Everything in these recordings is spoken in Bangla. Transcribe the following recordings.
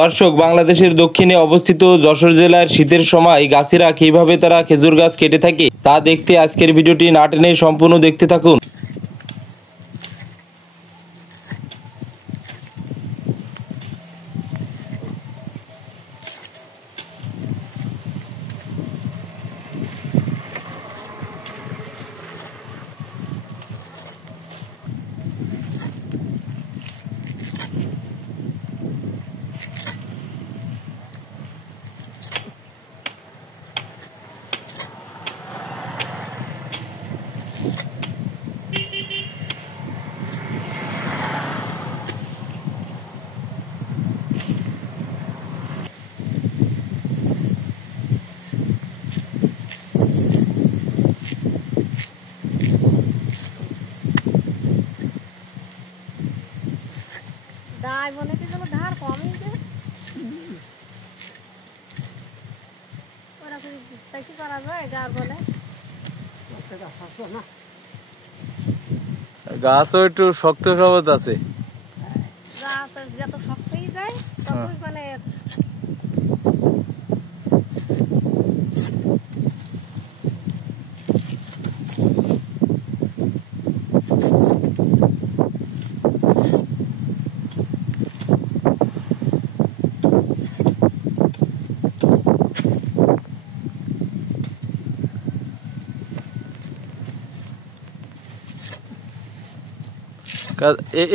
দর্শক, বাংলাদেশের দক্ষিণে অবস্থিত যশোর জেলার শীতের সময় গাছেরা কিভাবে তারা খেজুর গাছ কেটে থাকে তা দেখতে আজকের ভিডিওটি না টেনে সম্পূর্ণ দেখতে থাকুন। দাই বলে কি কোনো ধার কমই যে ওরা কি করা যায় গার বলে গাছও একটু শক্ত সবজ আছে, গাছ যত শক্তই যায় ততই মানে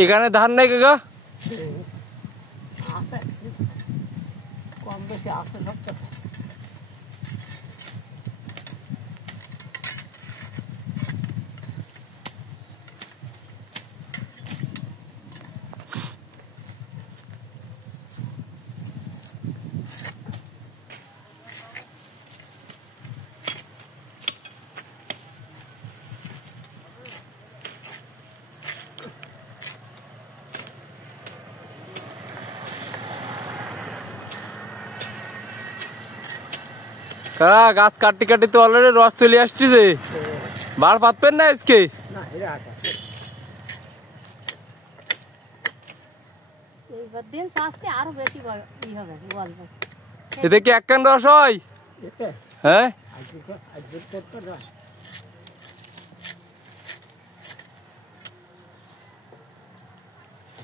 এখানে ধান নাই কাকা? কম বেশি আছে সব। কাকা, গাছ কাটতে কাটতে তো অলরেডি রস চলে আসছে, যে বার পাতবেন না আজকে? এতে কি এক কান রস হয়? হ্যাঁ,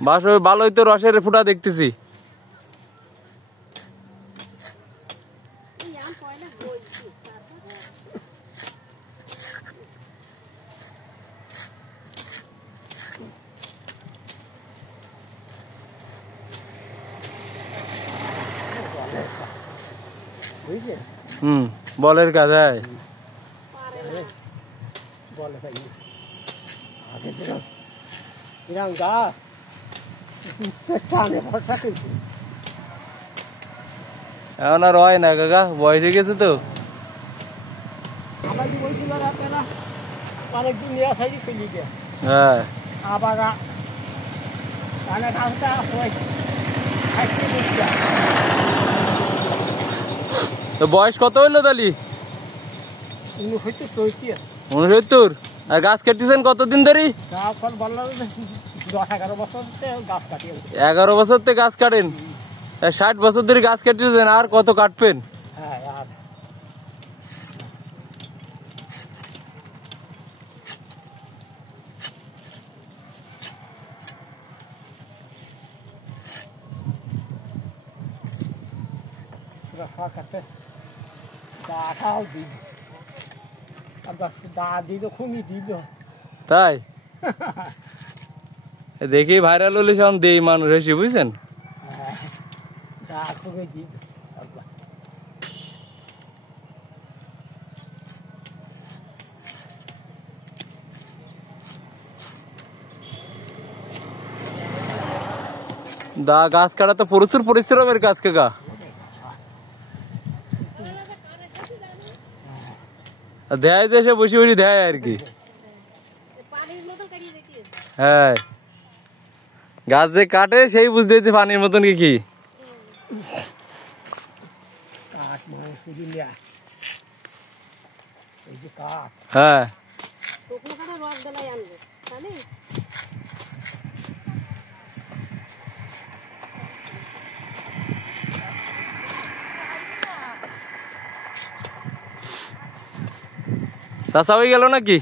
বাস ভালোই তো রসের ফুটা দেখতেছি। বলের কাজ হয়। এখন আর হয় না কাকা, বয়স হয়ে গেছে তো। হ্যাঁ, তো বয়স কত হইলো তালি? 69। আর গাছ কাটতেছেন কতদিন ধরে? 11 বছর থেকে গাছ কাটেন। 60 বছর ধরে গাছ কাটতেছেন, আর কত কাটবেন? তাই দেখি ভাইরাল হলে সব দেই মানুষ এসে, বুঝছেন? দা গাছ কাটা তো প্রচুর পরিশ্রমের কাজ কাকা। দেয় যে সে বসে বসে দেয় আর কি। হ্যাঁ, গাছ যে কাটে সেই বুঝতে হইতে পানির মতন কি। হ্যাঁ, চাচা হয়ে গেল নাকি?